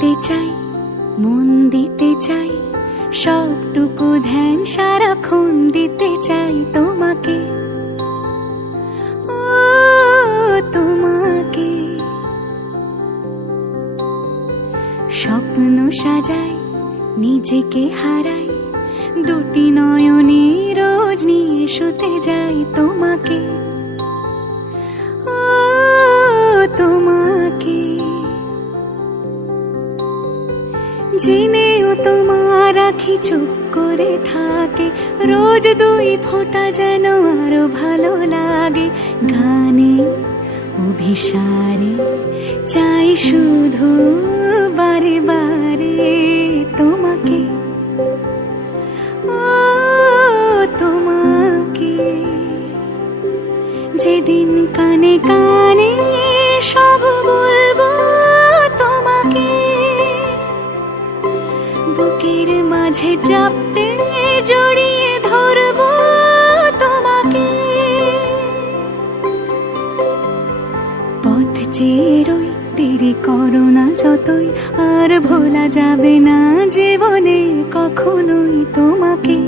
দিতে চাই, মন দিতে চাই, সবটুকু ধ্যান সারাক্ষণ দিতে চাই তোমাকে, ও তোমাকে। স্বপ্ন সাজাই, নিজেকে হারাই, দুটি নয়নে রোজ নিয়ে শুতে যাই তোমাকে, ও তোমাকে। জেনেও তোমার আখি চুপ করে থাকে, রোজ দুই ফোঁটা যেন আরো ভালো লাগে। গানে অভিসারে চাই শুধু বারে বারে তোমাকে, ও তোমাকে। যেদিন কানে কানে সব বলবো তোমাকে, বুকের মাঝে চাপতে জড়িয়ে ধরবো তোমাকে। পথ চেয়ে রই, দেরি করো না যতই, আর ভোলা যাবে না জীবনে কখনোই তোমাকে।